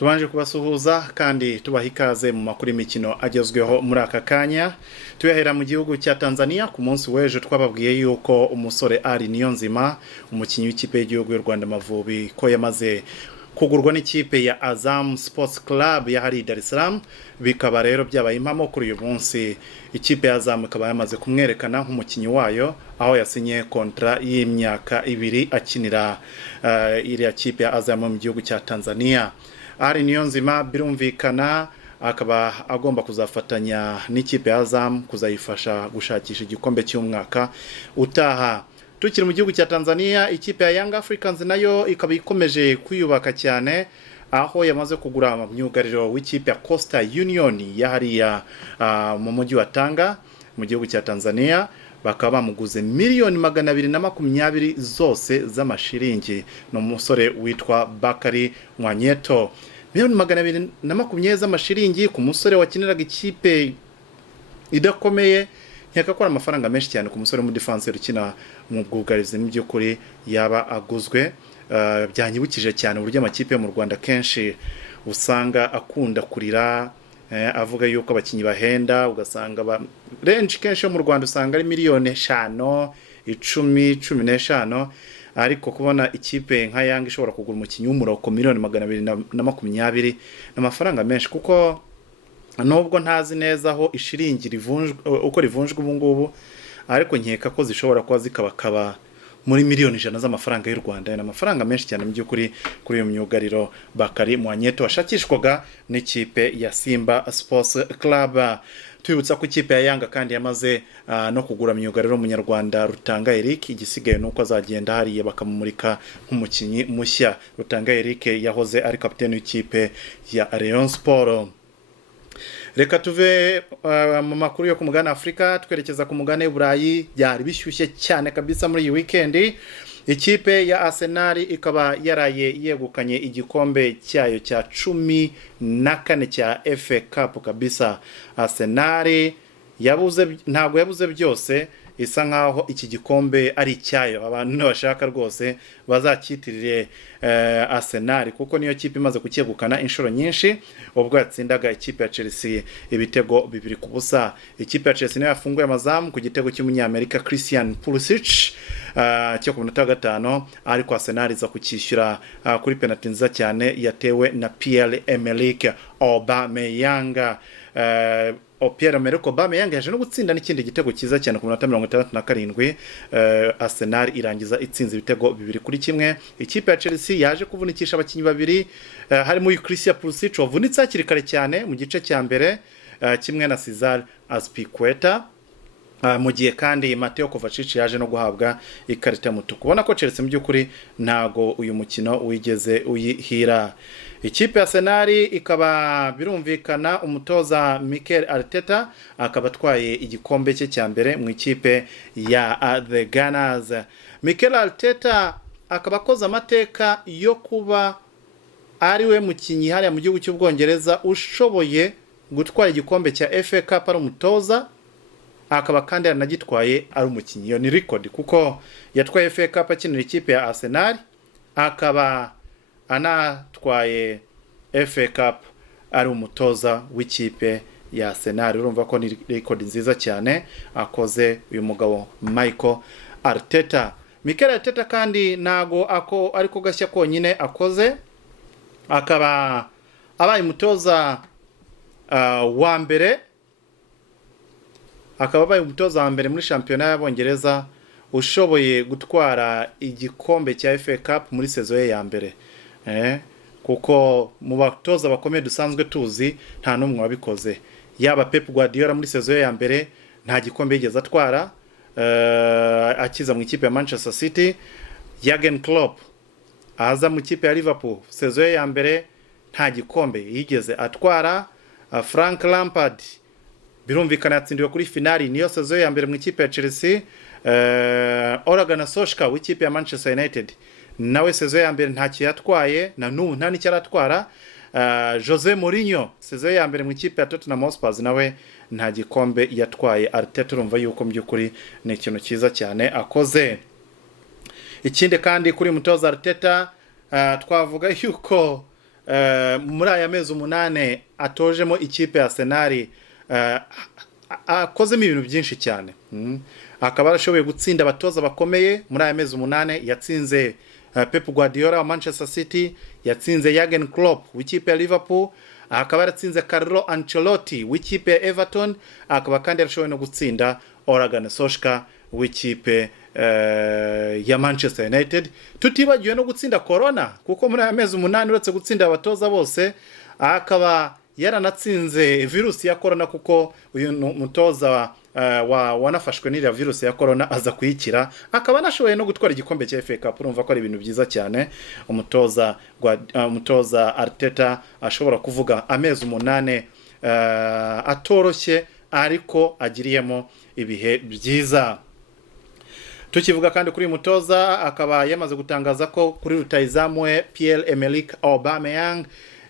Tubanje kubasuhuza kandi tubaha ikaze mu makuru y'imikino agezweho muri aka kanya. Tuyahera mu gihugu cya Tanzania. Ku munsi w'ejo twababwiye yuko umusore Ali Niyonzima, umukinnyi w'ikipe y'igihugu y'u Rwanda Amavubi, ko yamaze kugurwa n'ikipe ya Azam Sports Club ya hari Dar es Salaam. Bikaba rero byabaye impamo kuri uyu munsi. Ikipe ya Azam ikaba yamaze kumwerekana nk'umukinnyi wayo, aho yasinye kontra y'imyaka 2 akinira iriya kipe ya Azam mu gihugu cya Tanzania. Ali Niyonzima birumvikana akaba agomba kuzafatanya n'ikipe ya Azam kuzayifasha gushakisha igikombe cy'umwaka utaha. Tukiri mu gihugu cya Tanzania, ikipe ya Young Africans nayo ikaba ikomeje kwiyubaka cyane, aho yamaze kugura myugariro w'ikipe ya Coastal Union ya hariya mu mujyi wa Tanga mu gihugu cya Tanzania. Bakaba bamuguze miliyoni 220 zose z'amashiringi. No musore witwa Bakari Mwanyeto. Miliyoni 220 z'amashiringi ku musore wakiniraga ikipe idakomeye, nkakakora amafaranga menshi cyane ku musore mu defense ukina mu bwugarizi mu by'ukuri yaba aguzwe. Byanyibukije cyane uburyo amakipe yo mu Rwanda kenshi usanga akunda kurira, avuga yuko abakinyi bahenda, ugasanga range kenshi yo mu Rwanda usanga ari miliyoni 5, 10, 15, ariko kubona ikipe nka Yanga ishobora kugura umukinyi w'umuroko miliyoni 220 n'amafaranga menshi, kuko nubwo ntazi neza aho ishiringi rivunjwe uko rivunjwe ubu ngubu, ariko nkeka ko zishobora kuba zikabakaba muri miliyoni 100 z'amafaranga y'u Rwanda. N'amafaranga menshi cyane mu by'ukuri kuri uyu myugariro Bakari Mwanyeto washakishwaga n'ikipe ya Simba Sports Club. Twibutsa ko ikipe ya Yanga kandi yamaze no kugura myugariro Munyarwanda Rutanga Eric. Igisigaye nuko azagenda hariye bakamumurika nk'umukinyi mushya. Rutanga Eric yahoze ari kapiteni w'ikipe ya Rayon Sport. Reka tuve mu makuru yo ku mugana Afrika twerekeza ku mugana y'Uburayi. Byari bishyushye cyane kabisa muri iyi weekend. Ikipe ya Arsenal ikaba yaraye yegukanye igikombe cyayo cya 14 cya FA Cup kabisa. Arsenal ntabwo yabuze byose, isa nkaho iki gikombe ari cyayo. Abantu ntibashaka rwose bazakitirire Arsenal, kuko niyo kipe imaze kucyegukana inshuro nyinshi, ubwo yatsindaga ikipe ya Chelsea ibitego 2-0. Ikipe ya Chelsea niyo yafunguye amazamu ku gitego cy'umunyamerika Christian Pulisic cyo ku minota 5, ariko Arsenal iza kucyishyura kuri penalty nziza cyane yatewe na Pierre-Emerick Aubameyang. Pierre-Emerick Aubameyang yaje no gutsinda n'ikindi gitego cyiza cyane ku minota 67. Arsenal irangiza itsinze ibitego 2-1. Ikipe ya Chelsea yaje kuvunikisha abakinyi babiri, harimo Christian Pulisic wavunitse hakiri kare cyane mu gice cya mbere, kimwe na Cesar Azpilicueta. Mu gihe kandi Mateo Kovacic yaje no guhabwa ikarita y'umutuku. Ubona ko Chelsea mu by'ukuri ntago uyu mukino wigeze uyihira. Ikipe ya Arsenal ikaba birumvikana umutoza Mikel Arteta akaba atwaye igikombe cye cya mbere mu ikipe ya The Gunners. Mikel Arteta akaba akoze amateka yo kuba ari we mukinyi hariya mu gihugu cy'Ubwongereza ushoboye gutwara igikombe cya FA Cup ari umutoza, akaba kandi aranagitwaye ari umukinyi. Iyo ni record, kuko yatwaye FA Cup akinira ikipe ya Arsenal, akaba anatwaye FA Cup ari umutoza w'ikipe ya Arsenal. Urumva ko ni record nziza cyane akoze uyu mugabo Mikel Arteta. Mikel Arteta kandi nago ariko gashya konyine akoze, akaba abaye umutoza wa mbere, akaba abaye umutoza wa mbere muri shampiyona y'Abongereza ushoboye gutwara igikombe cya FA Cup muri sezo ye ya mbere. Kuko mu batoza bakomeye dusanzwe tuzi nta numwe wabikoze. Yaba Pep Guardiola muri sezo ye ya mbere nta gikombe yigeze atwara, akiza mu ikipe ya Manchester City. Jurgen Klopp aza mu ikipe ya Liverpool sezo ye ya mbere nta gikombe yigeze atwara. Frank Lampard birumvikana yatsindiwe kuri finali niyo sezo ya mbere mu ikipe ya Chelsea. Ole Gunnar Solskjaer w'ikipe ya Manchester United nawe sezo ya mbere ntacyo yatwaye, na n'ubu nta n'icyo aratwara. Jose Mourinho sezo ya mbere mu ikipe ya Tottenham Hotspur nawe nta gikombe yatwaye. Arteta urumva yuko mu by'ukuri ni ikintu cyiza cyane akoze. Ikindi kandi kuri mutoza Arteta twavuga yuko muri aya mezi 8 atojemo ikipe ya Arsenal akozemo ibintu byinshi cyane. Akaba arashoboye gutsinda abatoza bakomeye muri aya mezi 8. Yatsinze Pep Guardiola wa Manchester City, yatsinze Jurgen Klopp w'ikipe ya Liverpool, akaba yaratsinze Carlo Ancelotti w'ikipe ya Everton, akaba kandi yarashoboye no gutsinda Ole Gunnar Solskjaer w'ikipe ya Manchester United. Tutibagiwe no gutsinda Corona, kuko muri aya mezi 8 uretse gutsinda abatoza bose akaba yaranatsinze virusi ya Corona, kuko uyu mutoza wanafashwe n'iriya virusi ya Corona aza kuyikira, akaba anashoboye no gutwara igikombe cya FA Cup. Urumva ko ari ibintu byiza cyane umutoza Arteta ashobora kuvuga amezi 8 atoroshye ariko agiriyemo ibihe byiza. Tukivuga kandi kuri mutoza, akaba yamaze gutangaza ko kuri rutayizamu we Pierre-Emerick Aubameyang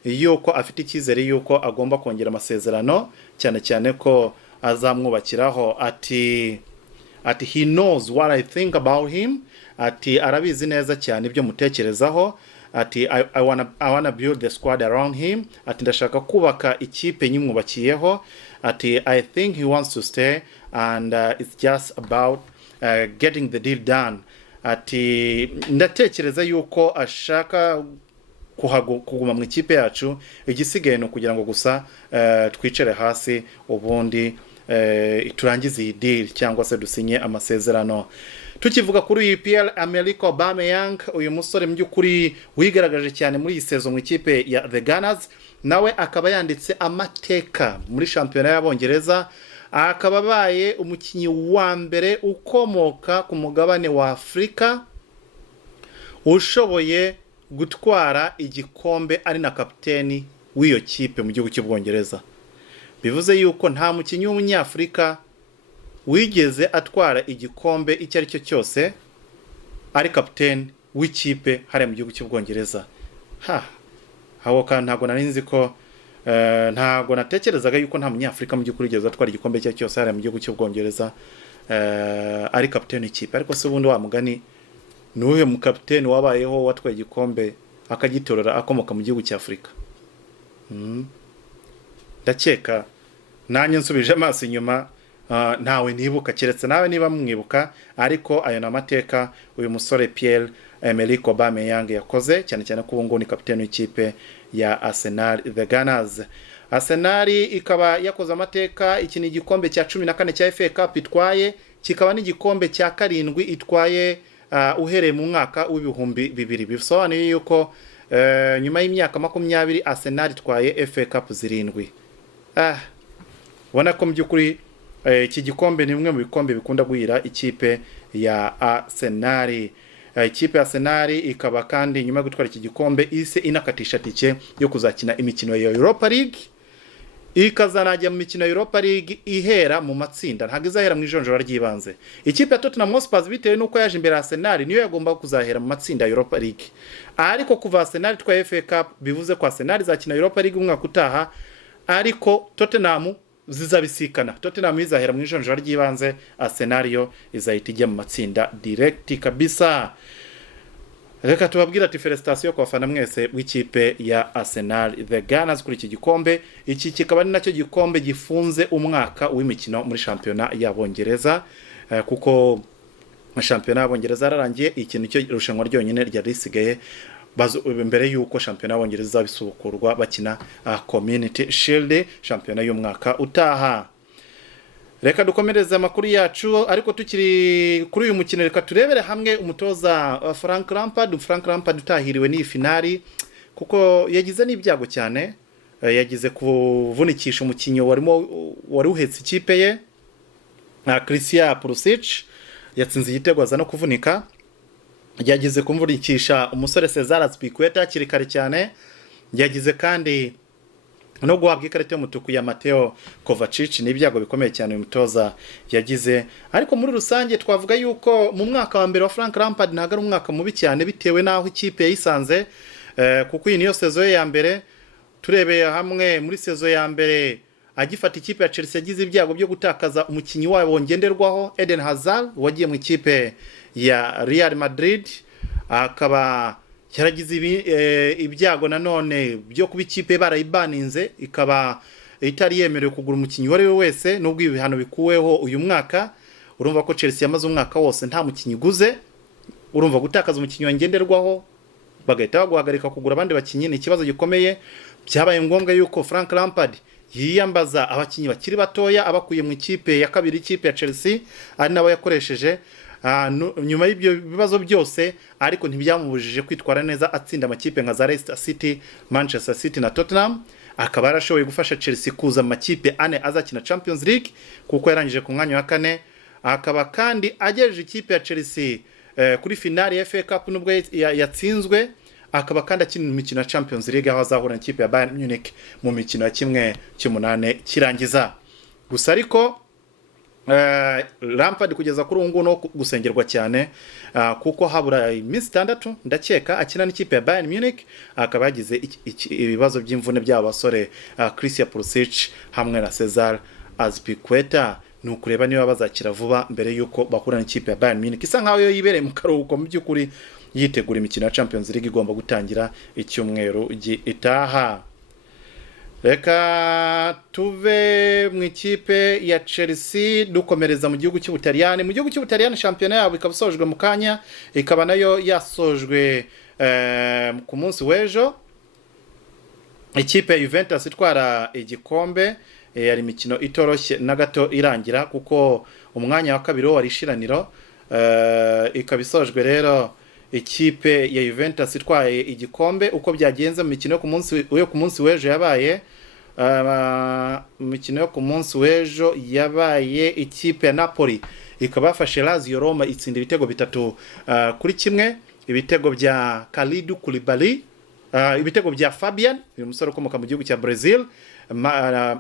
yuko afite icyizere yuko agomba kongera amasezerano, cyane cyane ko azamwubakiraho. Ati he knows what I think about him. Ati arabizi neza cyane ibyo mutekerezaho. Ati I wanna build the squad around him. Ati ndashaka kubaka ikipe nyimwubakiyeho. Ati I think he wants to stay and it's just about getting the deal done. Ati ndatekereza yuko ashaka kuguma mu ikipe yacu, igisigaye no kugira ngo gusa twicare hasi ubundi turangize iyi deal cyangwa se dusinye amasezerano. Tukivuga kuri uyu Pierre-Emerick Aubameyang, uyu musore mu by'ukuri wigaragaje cyane muri iyi season mu ikipe ya The Gunners, nawe akaba yanditse amateka muri shampiyona y'Abongereza. Akaba abaye umukinnyi wa mbere ukomoka ku mugabane wa Afurika ushoboye gutwara igikombe ari na kapiteni w'iyo kipe mu gihugu cy'Ubwongereza. Bivuze yuko nta mukinnyi w'umunyafurika wigeze atwara igikombe icyo ari cyo cyose ari kapiteni w'ikipe hari mu gihugu cy'Ubwongereza. Hawo kandi ntago nari nzi ko ntago natekerezaga yuko nta munyafurika mu gihugu yigeze atwara igikombe icyo cyose hari mu gihugu cy'Ubwongereza ari kapiteni w'ikipe. Ariko se ubundi wa mugani nuhe mu kapiteni wabayeho watwaye igikombe akagitorera akomoka mu gihugu cy'Afrika? Ndakeka nanjye nsubije amaso inyuma ntawe nibuka, keretse nawe niba mwibuka. Ariko ayo namateka uyu musore Pierre-Emerick Aubameyang yakoze, cyane cyane ko ubu ni kapiteni w'ikipe ya Arsenal The Gunners. Arsenal ikaba yakoze amateka, iki ni igikombe cya 14 cya FA Cup itwaye, kikaba n'igikombe cya 7 itwaye uhereye mu mwaka w'ibihumbi 2000. Bisobanuye yuko nyuma y'imyaka 20 Arsenal itwaye FA Cup 7. Ubona ko mu by'ukuri iki gikombe ni bimwe mu bikombe bikunda guhira ikipe ya Arsenal. Ikipe ya Arsenal ikaba kandi nyuma yo gutwara iki gikombe ise inakatisha tike yo kuzakina imikino ya Europa League, ikazanajya mu mikino ya Europa League ihera mu matsinda, ntago izahera mu ijonjora ry'ibanze. Ikipe ya Tottenham Hotspur bitewe nuko yaje imbere Arsenal niyo yagomba kuzahera mu matsinda ya Europa League. Ariko kuva Arsenal twa FA Cup bivuze ko Arsenal izakina Europa League umwaka utaha, ariko Tottenham zizabisikana. Tottenham izahera mu ijonjora ry'ibanze, Arsenal yo izahita ijya mu matsinda direct kabisa. Reka tubabwira ati felicitation kwa fana mwese w'ikipe ya Arsenal The Gunners kuri iki gikombe. Iki kikaba ni nacyo gikombe gifunze umwaka w'imikino muri shampiyona y'Abongereza, kuko shampiyona y'Abongereza yararangiye. Ikintu cyo rushanwa ryonyine rya risigaye mbere yuko shampiyona y'Abongereza bisubukurwa bakina Community Shield, shampiyona y'umwaka utaha. Reka dukomereze amakuru yacu, ariko tukiri kuri uyu mukino reka turebere hamwe umutoza Frank Lampard utahiriwe n'iyi finali, kuko yagize n'ibyago cyane. Yagize kuvunikisha umukinyo wari uhetse ikipe ye Christian Pulisic, yatsinze igitego aza no kuvunika. Yagize kumvunikisha umusore Cesar Azpilicueta kiri kare cyane. Yagize kandi no guhabwa ikarita y'umutuku ya Mateo Kovacic. Ni ibyago bikomeye cyane uyu mutoza yagize. Ariko muri rusange twavuga yuko mu mwaka wa mbere wa Frank Lampard ntago ari umwaka mubi cyane bitewe naho ikipe yayisanze, kuko iyi niyo sezo ya mbere. Turebeye hamwe muri sezo ya mbere agifata ikipe ya Chelsea yagize ibyago byo gutakaza umukinyi wabo ngenderwaho Eden Hazard wagiye mu ikipe ya Real Madrid, akaba yaragize ibyago nanone byo kuba ikipe barayibaninze ikaba itari yemerewe kugura umukinnyi uwo ari we wese nubwo ibihano bikuweho uyu mwaka. Urumva ko Chelsea yamaze umwaka wose nta mukinnyi guze, urumva gutakaza umukinnyi wangenderwaho bagahita baguhagarika kugura abandi bakinnyi ni ikibazo gikomeye. Byabaye ngombwa yuko Frank Lampard yiyambaza abakinnyi bakiri batoya abakuye mu ikipe ya kabiri, ikipe ya Chelsea ari nabo yakoresheje nyuma y'ibyo bibazo byose, ariko ntibyamubujije kwitwara neza atsinda amakipe nka za Leicester City, Manchester City na Tottenham. Akaba yarashoboye gufasha Chelsea kuza amakipe ane azakina Champions League kuko yarangije ku mwanya wa 4. Akaba kandi agejeje ikipe ya Chelsea kuri finale ya FA Cup nubwo yatsinzwe. Akaba kandi akina imikino ya Champions League aho azahura n'ikipe ya Bayern Munich mu mikino ya 1/8 kirangiza. Gusa ariko Lampard kugeza kuri ubu no gusengerwa cyane kuko habura iminsi 6 ndakeka akina n'ikipe ya Bayern Munich. Akaba yagize ibibazo by'imvune by'abasore Christian Pulisic hamwe na Cesar Azpilicueta. Nukureba niba bazakira vuba mbere yuko bahura n'ikipe ya Bayern Munich isa nkaho yo yibereye mu karuhuko mu by'ukuri yitegura imikino ya Champions League igomba gutangira icyumweru itaha. Reka tuve mu ikipe ya Chelsea dukomereza mu gihugu cy'Ubutaliyani. Mu gihugu cy'Ubutaliyani shampiyona yabo ikabasojwe mu kanya, ikaba nayo yasojwe ku munsi w'ejo. Ikipe ya Juventus itwara igikombe yari imikino itoroshye na gato irangira kuko umwanya wa kabiri wari ishiraniro. Ikabisojwe rero ikipe ya Juventus itwaye igikombe. Uko byagenze mu mikino yo ku munsi w'ejo yabaye imikino yo ku munsi w'ejo yabaye ikipe ya Napoli ikaba yafashe Lazio Roma itsinda ibitego 3-1. Ibitego bya Kalidou Koulibaly, ibitego bya Fabian uyu musore ukomoka mu gihugu cya Brazil,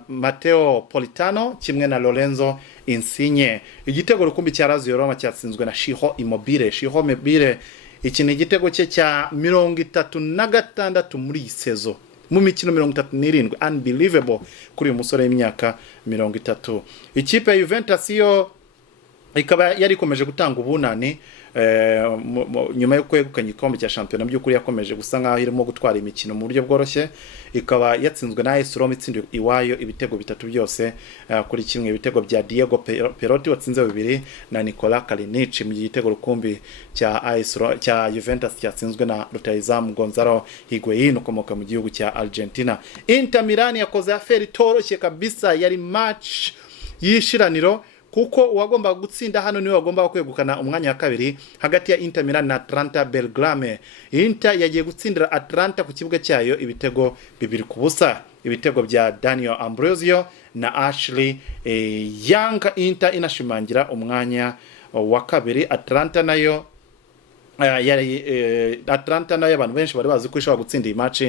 Matteo Politano kimwe na Lorenzo Insigne. Igitego rukumbi cya Lazio Roma cyatsinzwe na Ciro Immobile. Ciro Immobile iki ni igitego cye cya 36 muri sezo mu mikino 37. Unbelievable kuri uyu musore w'imyaka 30. Ikipe ya Juventus yo ikaba yari ikomeje gutanga ubunani nyuma yo kwegukana igikombe cya shampiyona by'ukuri yakomeje gusa nkaho irimo gutwara imikino mu buryo bworoshye. Ikaba yatsinzwe na AS Roma itsindiwe iwayo ibitego 3 byose kuri kimwe. Ibitego bya Diego Perotti watsinze 2 na Nicola Kalinic. Mu gitego rukumbi cya Juventus cyatsinzwe na rutahizamu Gonzalo Higuain ukomoka mu gihugu cya Argentina. Inter Milan yakoze aferi toroshye kabisa, yari match yishiraniro kuko uwagomba gutsinda hano niwe wagomba kwegukana umwanya wa kabiri hagati ya Inter Milan na Atalanta Belgrame. Inter yagiye gutsindira Atalanta ku kibuga cyayo ibitego 2-0. Ibitego bya Daniel Ambrosio na Ashley Young. Inter inashimangira umwanya wa kabiri. Atalanta nayo Atalanta nayo abantu benshi bari bazi ko ishobora gutsinda iyi match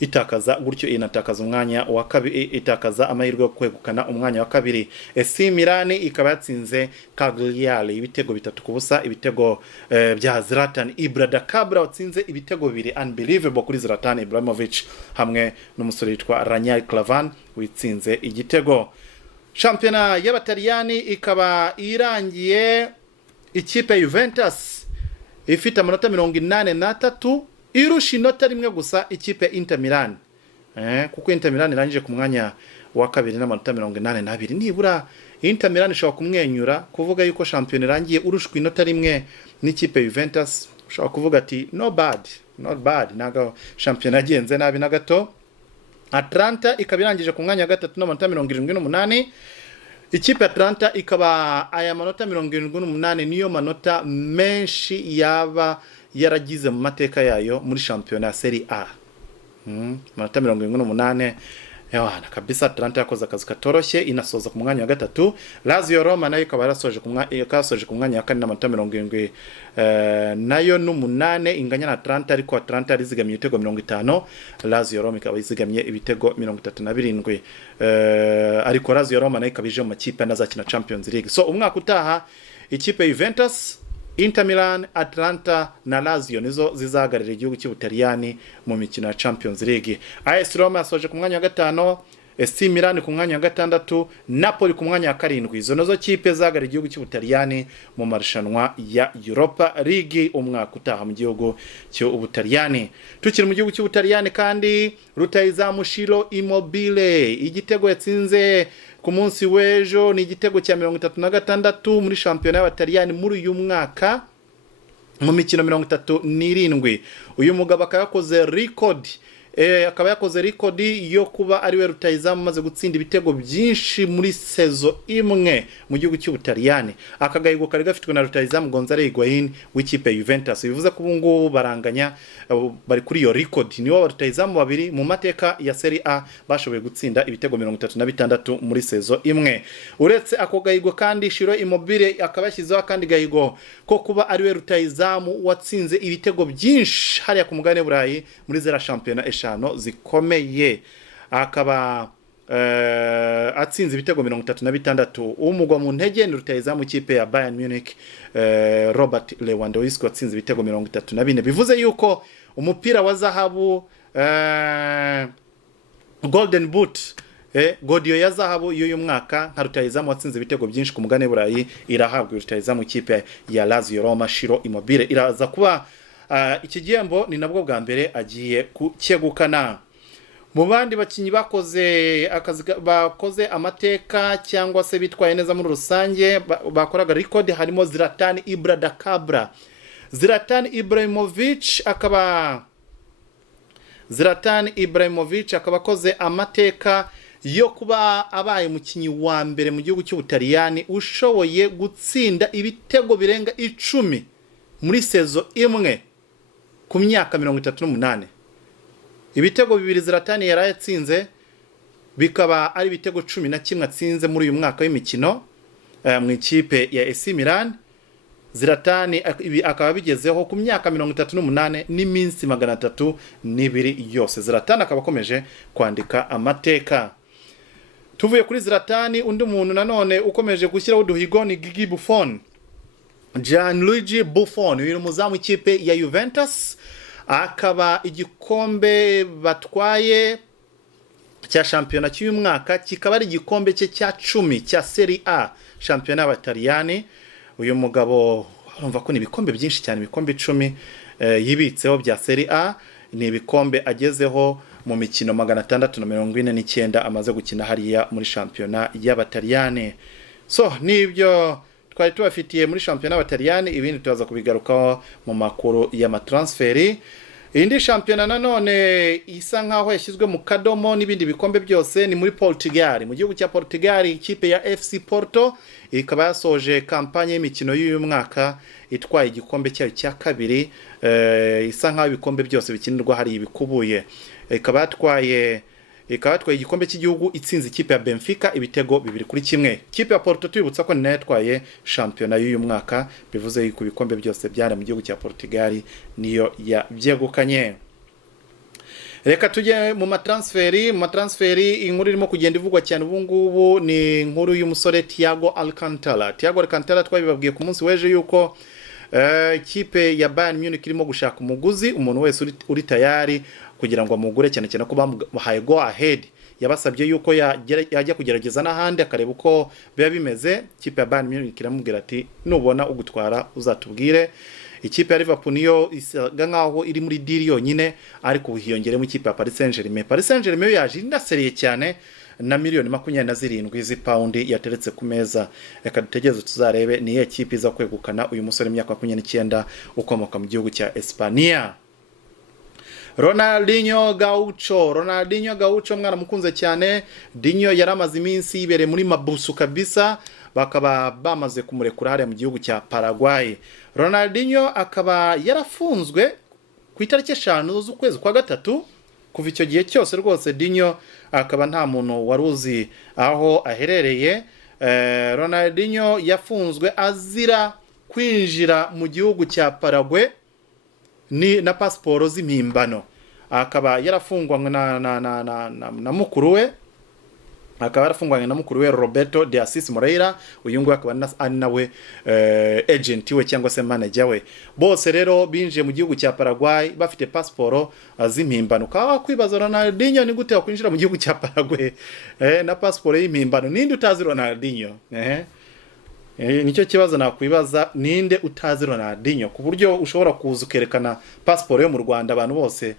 itakaza gutyo inatakaza umwanya wa kabiri, itakaza amahirwe yo kwegukana umwanya wa kabiri. AC Milan ikaba yatsinze Cagliari ibitego 3-0. Ibitego bya Zlatan Ibrahimovic watsinze ibitego 2. Unbelievable kuri Zlatan Ibrahimovic hamwe n'umusore witwa Ranieri Clavan witsinze igitego. Shampiyona y'Abataliyani ikaba irangiye. Ikipe ya Juventus ifite amanota 83 irusha inota rimwe gusa ikipe ya Inter Milan. Kuko Inter Milan irangije ku mwanya wa kabiri n'amanota 82. Nibura Inter Milan ishobora kumwenyura kuvuga yuko shampiyona irangiye urushwa inota rimwe n'ikipe ya Juventus. Ushobora kuvuga ati not bad naga shampiyona yagenze nabi na gato. Atalanta ikaba irangije ku mwanya wa gatatu n'amanota 78. Ikipe ya Atalanta ikaba aya manota 78 niyo manota menshi yaba yaragize mu mateka yayo muri shampiyona ya Serie A. Manota 78 yawana kabisa. Atalanta yakoze akazi katoroshye inasoza ku mwanya wa gatatu. Lazio Roma nayo ikaba yarasoje ku mwanya wa kane n'amanota 70 nayo n'8 inganya na Atalanta, ariko Atalanta yarizigamye ibitego 50. Lazio Roma ikaba yizigamye ibitego 37. Ariko Lazio Roma nayo ikaba ije mu makipe azakina Champions League. So umwaka utaha ikipe Juventus, Inter Milan, Atalanta na Lazio nizo zizahagarira igihugu cy'Ubutaliyani mu mikino ya Champions League. AS Roma yasoje ku mwanya wa gatano, AC Milan ku mwanya wa gatandatu, Napoli ku mwanya wa karindwi. Izo nazo kipe zagara igihugu cy'Ubutaliyani mu marushanwa ya Europa League umwaka utaha mu gihugu cy'Ubutaliyani. Tukiri mu gihugu cy'Ubutaliyani kandi rutahizamu Ciro Immobile igitego yatsinze ku munsi w'ejo ni igitego cya 36 muri shampiyona y'Abataliyani muri uyu mwaka mu mikino 37. Uyu mugabo akaba yakoze record yo kuba ari we rutahizamu maze gutsinda ibitego byinshi muri sezo imwe mu gihugu cy'Ubutaliyani. Akagahigo kari gafitwe na rutahizamu Gonzalo Higuain w'ikipe ya Juventus. Bivuze ko ubungubu baranganya, bari kuri iyo record. Niwo rutahizamu babiri mu mateka ya Serie A bashoboye gutsinda ibitego 36 muri sezo imwe. Uretse ako gahigo kandi Ciro Immobile akaba yashyizeho kandi gahigo ko kuba ari we rutahizamu watsinze ibitego byinshi hariya ku mugabane Burayi muri zera shampiyona eshano zikomeye. Akaba atsinze ibitego 36. Umugwa mu ntege ni rutahizamu kipe ya Bayern Munich Robert Lewandowski watsinze ibitego 34. Bivuze yuko umupira wa zahabu Golden Boot godiyo ya zahabu y'uyu mwaka nka rutahizamu watsinze ibitego byinshi ku mugabane Burayi irahabwa rutahizamu kipe ya Lazio Roma Ciro Immobile. Iraza kuba iki gihembo ni nabwo bwa mbere agiye kucyegukana. Mu bandi bakinyi bakoze amateka cyangwa se bitwaye neza muri rusange bakoraga record harimo Zlatan Ibrahimovic akaba akoze amateka yo kuba abaye umukinyi wa mbere mu gihugu cy'Ubutaliyani ushoboye gutsinda ibitego birenga 10 muri sezo imwe ku myaka 38. Ibitego bibiri Zlatan yarayatsinze bikaba ari ibitego 11 atsinze muri uyu mwaka w'imikino mu ikipe ya AC Milan. Zlatan akaba bigezeho ku myaka 38 n'iminsi 302 yose. Zlatan akaba akomeje kwandika amateka. Tuvuye kuri Zlatan, undi muntu nanone ukomeje gushyiraho uduhigo ni Gigi Buffon. Gianluigi Buffon uyu muzamu ikipe ya Juventus, akaba igikombe batwaye cya shampiyona cy'uyu mwaka kikaba ari igikombe cye cya 10 cya Serie A shampiyona y'Abataliyani. Uyu mugabo urumva ko ni ibikombe byinshi cyane, ibikombe 10 yibitseho bya Serie A. Ni ibikombe agezeho mu mikino 649 amaze gukina hariya muri shampiyona y'Abataliyani. So nibyo twari tubafitiye muri shampiyona y'Abataliyani, ibindi tuzaza kubigarukaho mu makuru y'amatransferi. Indi shampiyona nanone isa nkaho yashyizwe mu kadomo n'ibindi bikombe byose ni muri Portugal. Mu gihugu cya Portugal ikipe ya FC Porto ikaba yasoje kampanye y'imikino y'uyu mwaka itwaye igikombe cyayo cya kabiri. Isa nkaho ibikombe byose bikinirwa hari ibikubuye. Ikaba yatwaye igikombe cy'igihugu itsinze ikipe ya Benfica ibitego 2-1. Ikipe ya Porto twibutsa ko nayo yatwaye shampiyona y'uyu mwaka, bivuze yuko ibikombe byose byari mu gihugu cya Portugal niyo yabyegukanye. Reka tujye mu matransferi. Inkuru irimo kugenda ivugwa cyane ubu ngubu ni inkuru y'umusore Thiago Alcantara twabibabwiye ku munsi w'ejo yuko ikipe ya Bayern Munich irimo gushaka umuguzi, umuntu wese uri tayari kugira ngo amugure, cyane cyane ko bamuhaye go ahead. Yabasabye yuko yajya kugerageza n'ahandi akareba uko biba bimeze. Ikipe ya Bayern Munich iramubwira ati nubona ugutwara uzatubwire. Ikipe ya Liverpool niyo isaga nkaho iri muri deal yonyine, ariko ubihiyongere mu ikipe ya Paris Saint-Germain yaje indasereye cyane na miliyoni 27 z'ipaundi yateretse ku meza. Reka dutegereze tuzarebe ni iyihe kipe iza kwegukana uyu musore imyaka 29 ukomoka mu gihugu cya Espanya. Ronaldinho Gaucho mwana mukunze cyane. Dinho yaramaze iminsi yibereye muri mabusu kabisa, bakaba bamaze kumurekura hariya mu gihugu cya Paraguay. Ronaldinho akaba yarafunzwe ku itariki 5 z'ukwezi kwa gatatu. Kuva icyo gihe cyose rwose Dinho akaba nta muntu waruzi aho aherereye. Ronaldinho yafunzwe azira kwinjira mu gihugu cya Paraguay ni na pasiporo z'impimbano. Akaba yarafungwa na mukuru we akaba yarafungwanye na mukuru we Roberto de Assis Moreira, uyu nguyu akaba ari nawe agent we cyangwa se manager we. Bose rero binjiye mu gihugu cya Paraguay bafite passport z'impimbano. Ukaba kwibaza Ronaldinho ni gute wakwinjira mu gihugu cya Paraguay na passport y'impimbano? Ninde utazi Ronaldinho? Nicyo kibazo nakwibaza, ninde utazi Ronaldinho ku buryo ushobora kuza ukerekana passport yo mu Rwanda abantu bose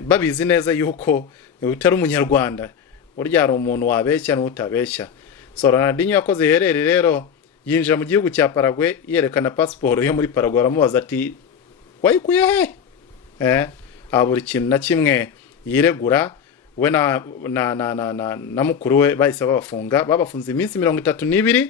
babizi neza yuko utari umunyarwanda. Urya ari umuntu wabeshya n'utabeshya. So Ronaldinho yakoze herere rero yinjira mu gihugu cya Paraguay yerekana passport yo muri Paraguay, aramubaza ati wayikuye he? Buri kintu na kimwe yiregura. We na mukuru we bahise babafunze iminsi 32,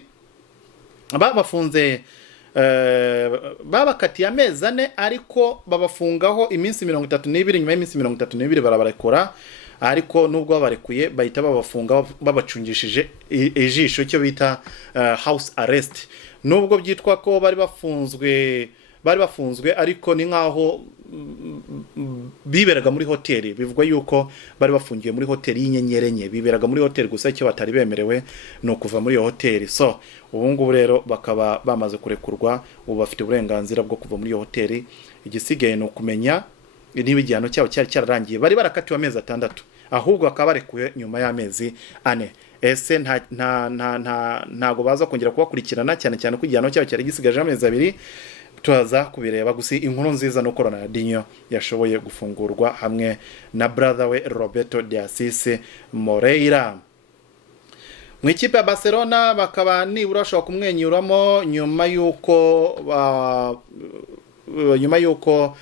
babakatiye amezi 4 ariko babafungaho iminsi 32. Nyuma y'iminsi 32 barabarekura, ariko nubwo babarekuye bahita babafunga babacungishije ijisho, cyo bita house arrest. Nubwo byitwa ko bari bafunzwe ariko ni nkaho biberaga muri hoteli. Bivugwa yuko bari bafungiye muri hoteli y'inyenyeri enye, biberaga muri hoteli gusa, icyo batari bemerewe no kuva muri iyo hoteli. So ubu ngubu rero bakaba bamaze kurekurwa, ubu bafite uburenganzira bwo kuva muri iyo hoteli. Igisigaye no kumenya niba igihano cyabo cyari cyararangiye. Bari barakatiwe amezi 6, ahubwo akaba barekuye nyuma y'amezi 4. Ese ntago baza kongera kubakurikirana, cyane ko igihano cyabo cyari gisigaje amezi 2. Tuza kubireba. Gusa inkuru nziza no Ronaldinho yashoboye gufungurwa hamwe na brother we Roberto de Assis Moreira. Mu ikipe ya Barcelona bakaba nibura bashobora kumwenyuramo nyuma yuko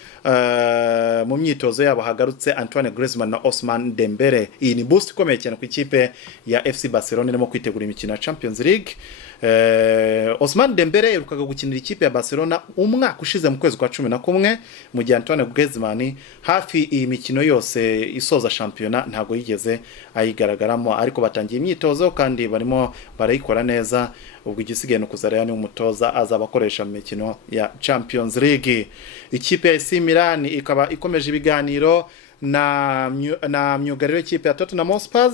mu myitozo yabo hagarutse Antoine Griezmann na Ousmane Dembele. Iyi ni boost ikomeye cyane ku ikipe ya FC Barcelona irimo kwitegura imikino ya Champions League. Ousmane Dembele yarukaga gukinira ikipe ya Barcelona umwaka ushize mu kwezi kwa 11, mu gihe Antoine Griezmann hafi iyi mikino yose isoza shampiyona ntago yigeze ayigaragaramo, ariko batangiye imyitozo kandi barimo barayikora neza. Ubwo igisigaye no kuzareba ni umutoza azabakoresha mu mikino ya Champions League. Ikipe ya AC Milan ikaba ikomeje ibiganiro na myugariro ikipe ya Tottenham Hotspur,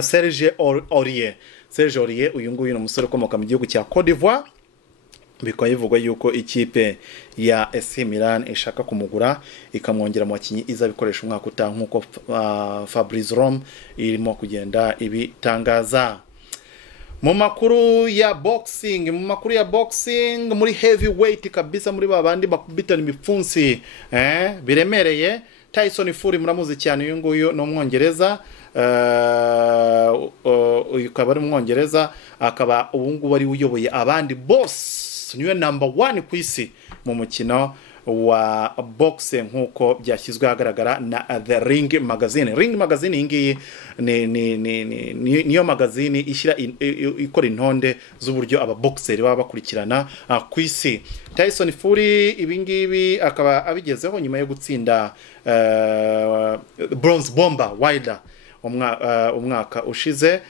Serge Aurier. Uyu nguyu ni umusore ukomoka mu gihugu cya Cote d'Ivoire. Bikaba bivugwa yuko ikipe ya AC Milan ishaka kumugura ikamwongera mu bakinyi izabikoresha umwaka utaha, nkuko Fabrice Rom irimo kugenda ibitangaza. Mu makuru ya boxing muri heavyweight kabisa, muri babandi bakubitana imipfunsi biremereye, Tyson Fury muramuzi cyane. Uyu nguyu no Mwongereza, ukaba ari Mwongereza, akaba ubu ngubu ari uyoboye abandi boss, niwe number 1 ku isi mu mukino wa boxe nkuko byashyizwe ahagaragara na The Ring Magazine. Ring Magazine ingiyi niyo magazine ishyira ikora intonde z'uburyo aba boxer baba bakurikirana ku isi. Tyson Fury ibingibi akaba abigezeho nyuma yo gutsinda Bronze Bomber Wilder umwaka ushize.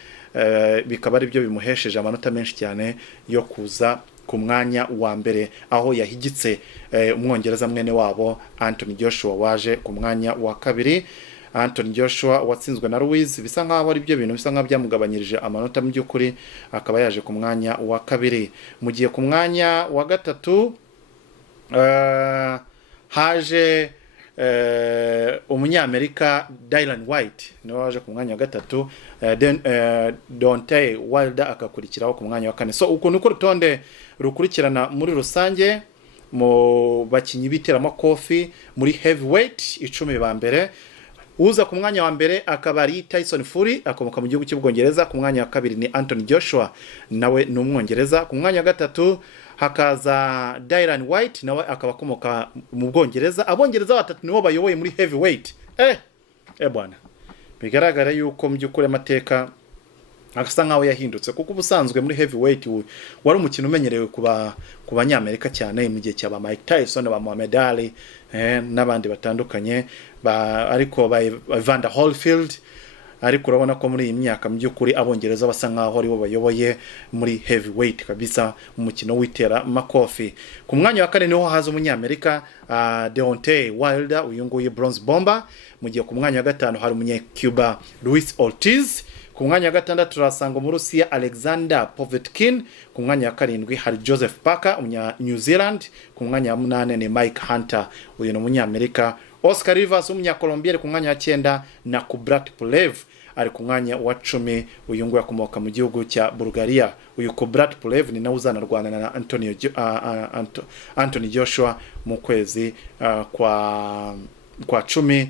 Bikaba ari byo bimuhesheje amanota menshi cyane yo kuza ku mwanya wa mbere, aho yahigitse umwongereza mwene wabo Anthony Joshua waje ku mwanya wa 2. Anthony Joshua watsinzwe na Ruiz, bisa nkaho ari byo bintu bisa nkaho byamugabanyirije amanota mu by'ukuri, akaba yaje ku mwanya wa 2. Mu gihe ku mwanya wa 3 haje umunyamerika Dylan White, niwe waje ku mwanya wa 3. Deontay Wilder akakurikiraho ku mwanya wa 4. So uko nuko rutonde rukurikirana muri rusange mu bakinyi biteramakofi muri heavyweight 10 ba mbere. Uza ku mwanya wa mbere akaba ari Tyson Fury akomoka mu gihugu cy'Ubwongereza. Ku mwanya wa 2 ni Anthony Joshua, nawe ni Umwongereza. Ku mwanya wa 3 hakaza Dylan White, nawe akaba akomoka mu Bwongereza. Abongereza 3 nibo bayoboye muri heavyweight. Bwana, bigaragara yuko mu by'ukuri amateka akasa nkaho yahindutse, kuko ubusanzwe muri heavyweight wari umukino umenyerewe ku banyamerika cyane mu gihe cyaba Mike Tyson, ba Muhammad Ali n'abandi batandukanye, ariko ba Evander Holyfield. Ariko urabona ko muri iyi myaka mu by'ukuri abongereza basa nkaho aribo bayoboye muri heavyweight kabisa mu mukino witera makofi. Ku mwanya wa 4 niho haza umunyamerika Deontay Wilder, uyu nguyu Bronze Bomber. Mu gihe ku mwanya wa 5 hari umunyacuba Luis Ortiz. ku mwanya wa gatandatu turasanga umurusiya Alexander Povetkin, ku mwanya wa karindwi hari Joseph Parker umunya New Zealand, ku mwanya wa munane ni Mike Hunter uyu ni umunyamerika. Oscar Rivas umunya Colombia ku mwanya wa 9 na Kubrat Pulev ari ku mwanya wa 10. uyu nguyu akomoka mu gihugu cya Bulgaria. uyu Kubrat Pulev ni nawe uzanarwana na Anthony Joshua mu kwezi kwa 12.